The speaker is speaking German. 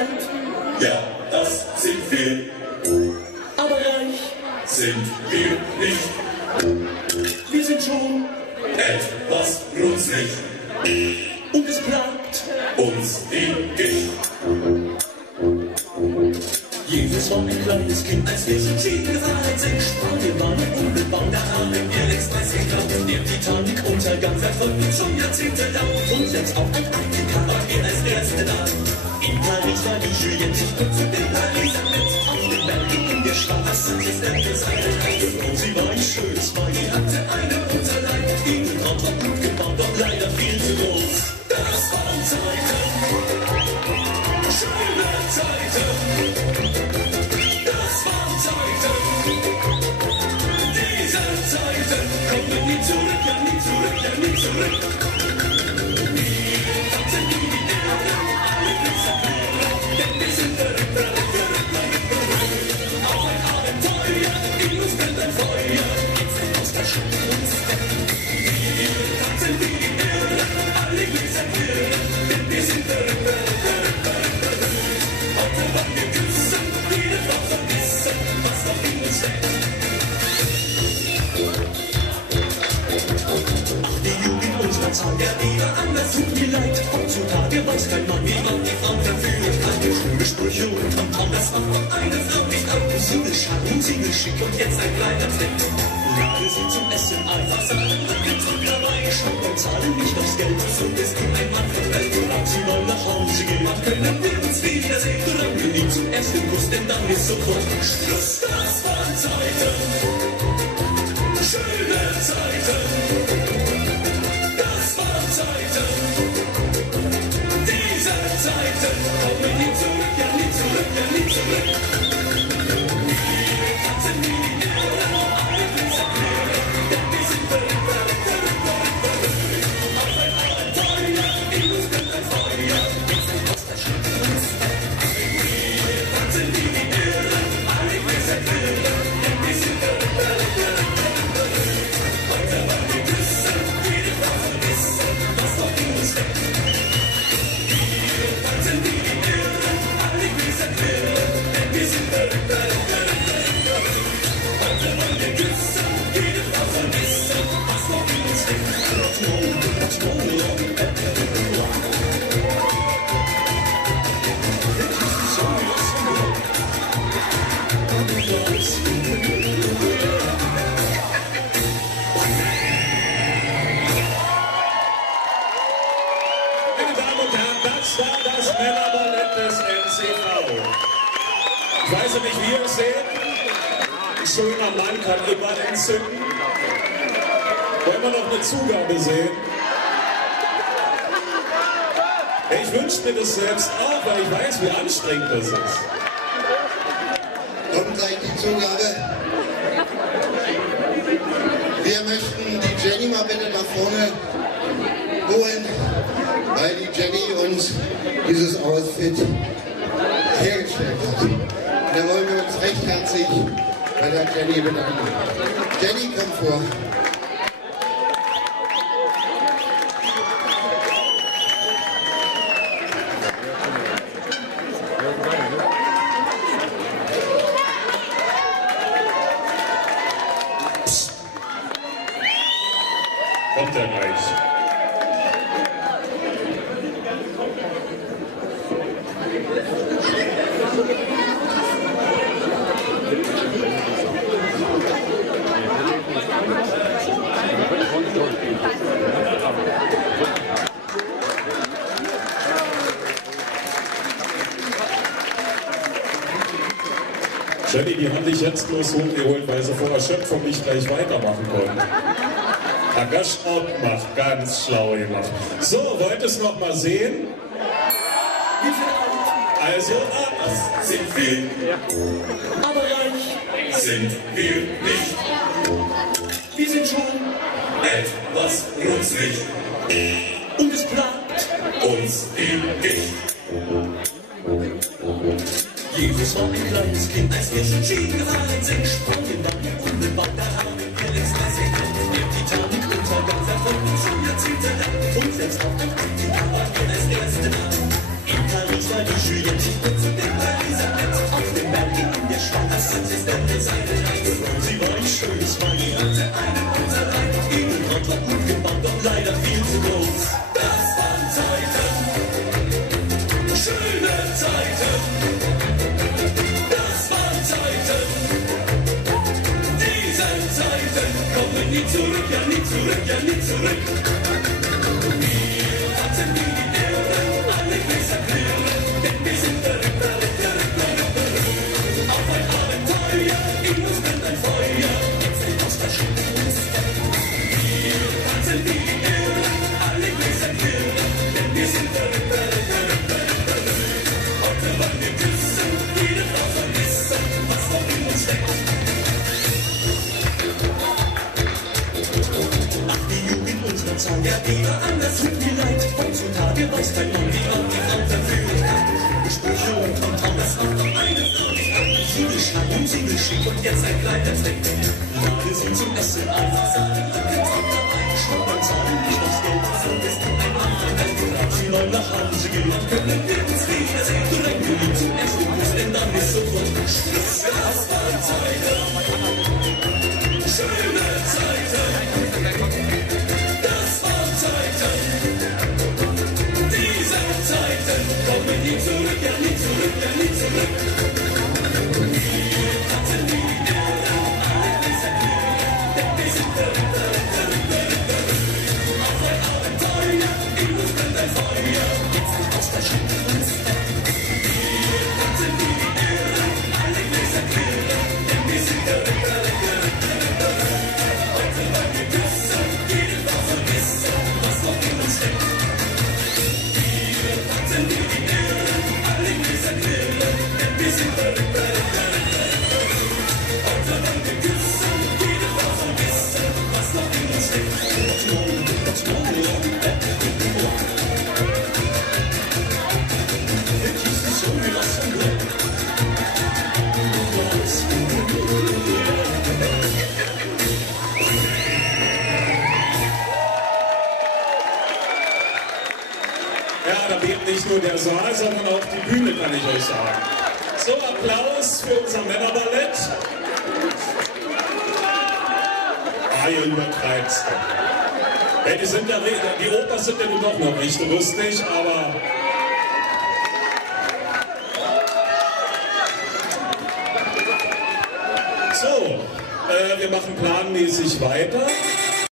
alt. Ja, das sind wir. Aber reich Sind wir nicht. wir sind schon. Etwas runzlig. Und es plagt. Uns die Gicht. Jesus war ein kleines Kind, als wir zum Schienen gefahren sind. Spanien war noch unbebaut, da haben wir längst was geglaubt. Der Titanic-Untergang verfolgt uns schon jahrzehntelang. Und selbst auf Antarktika waren wir als Erste da. In Paris war die Juliette sich gut zu den Pariser mit. Auf den Bergen in der Schwarze ist das eine Heide. Und sie war ein schönes Weib. Die hatte einen Unterleib. Die Raum war gut gebaut, doch leider viel zu groß. Das waren Zeiten. Schöne Zeiten. Das waren Zeiten. Diese Zeiten kommen nie zurück, ja nie zurück, ja nie zurück. Wir tanzen wie die Irren, alle Glitzer hören, denn wir sind verrückt, verrückt, verrückt, verrückt. Auf ein Abenteuer, in uns brennt ein Feuer, jetzt aus der Schuss. Wir tanzen wie die Irren, alle Glitzer hören, denn wir sind verrückt, verrückt, verrückt, verrückt. Heute wollen wir küssen, jede Frau vergessen, was noch in uns steckt. Ach, die Jugend unserer Zeit, ja, die war anders, tut mir leid. Heutzutage weiß kein Mann, wie man die Frau verführt. Keine schöne Sprüche und Tampon, das macht doch eine Frau nicht ab. Sie will Charme, sie will schick und jetzt ein kleiner Trick. Lade sie zum Essen ein, Wasser, Getränk dabei. Schau beim Zahlen nicht aufs Geld, so bist du ein Mann von Welt. Frag sie mal nach Hause gehen, wann können wir uns wiedersehen? Drang wir nie zum ersten Kuss, denn dann ist sofort Schluss. Das waren Zeiten, schöne Zeiten. Das waren Zeiten, diese Zeiten kommen nie zurück, ja nie zurück, ja nie zurück. Wir tanzen wie die Irren, alle Glitzer hören, denn wir sind verrückt, verrückt, verrückt, verrückt, verrückt. Auf ein Abenteuer, in uns brennt ein Feuer, jetzt sind aus der Schuss. Wir tanzen wie die Irren, alle Glitzer hören, denn wir sind verrückt, verrückt, verrückt, verrückt, verrückt. Heute wollen wir küssen, jede Frau vergessen, was noch in uns steckt. Wir tanzen wie die Irren, alle Glitzer hören, denn wir sind verrückt, verrückt, verrückt, verrückt, verrückt. Heute wollen wir küssen, jede Frau vergessen, was noch in uns steckt. Meine Damen und Herren, das war das Männerballett des NCV. Ich weiß nicht, wie ihr es seht. Ein schöner Mann kann immer entzünden. Wollen wir noch eine Zugabe sehen? Ich wünsche mir das selbst auch, weil ich weiß, wie anstrengend das ist. Kommt gleich die Zugabe. Wir möchten die Jenny mal bitte nach vorne holen, weil die Jenny uns dieses Outfit hergestellt hat. Und da wollen wir uns recht herzlich bei der Jenny bedanken. Jenny, komm vor. Kommt er gleich. Jenny, die haben dich jetzt bloß hochgeholt, weil sie vor Erschöpfung nicht gleich weitermachen konnten. Engagement macht, ganz schlau gemacht. So, wollt ihr es noch mal sehen? Wir sind alt, Also, Das sind wir. aber reich Sind wir nicht. wir sind schon. Etwas runzlig. Und es plagt. Uns die Gicht. Jesus war ein kleines Kind, als wir schon Ski gefahren sind. Spanien war noch unbebaut, da haben wir längst was geglaubt. Der Titanic-Untergang verfolgt uns schon jahrzehntelang. Und selbst auf Antarktika waren wir als Erste da. In Paris war die Juliette sich ja nie zurück, ja nie zurück. Wir tanzen wie die Irren, alle Gläser klirren, denn wir sind verrückt, verrückt, verrückt, verrückt, verrückt. Auf ein Abenteuer, in uns brennt ein Feuer, jetzt nicht aus der Schule. Wir tanzen wie die Irren, alle Gläser klirren, denn wir sind verrückt, verrückt, verrückt, verrückt, verrückt. Heute wollen wir küssen, jede Frau soll wissen, was noch in uns steckt. Ach, die Jugend unserer Zeit, ja, die war anders, tut mir leid. Heutzutage weiß kein Mann, wie man die Frau verführen kann. Sprüche und Traum, das macht doch eine Frau nicht an. Sie will schlank, sie will schick und jetzt ein kleiner Trick. Lade sie zum Essen ein, sagen, Rücken dabei. Schau beim Zahlen nicht aufs Geld, so ist ein Mann von Welt. Frag sie neu nach Hause gehen, dann können wir uns wiedersehen. Bringen wir ihn zum ersten Kuss, denn dann ist sofort Schluss. Das war Zeiten, schöne Zeiten. Das war Zeiten, diese Zeiten kommen nie zurück, ja nie zurück, ja nie zurück. Wir tanzen wie die Irren, alle Gläser klirren, denn wir sind verrückt, verrückt, verrückt, verrückt, verrückt. Auf ein Abenteuer, in uns brennt ein Feuer, jetzt nicht aus der Schule uns weg. Wir tanzen wie die Irren, alle Gläser klirren, denn wir sind verrückt, verrückt, verrückt, verrückt, verrückt. Heute wollen wir küssen, jede Frau soll wissen, was noch in uns steckt. Wir tanzen wie die Irren, alle Gläser klirren, denn wir sind verrückt, verrückt, verrückt, verrückt. Heute wollen wir küssen, jede Frau soll wissen, was noch in uns steckt. Was morgen, was morgen, wir küssen so wie was am Glück. Ja, da bebt nicht nur der Saal, sondern auch die Bühne, kann ich euch sagen. So, Applaus für unser Männerballett. Ah, ihr übertreibt's. Ja, die Opas sind ja nun doch noch nicht lustig, aber... So, wir machen planmäßig weiter.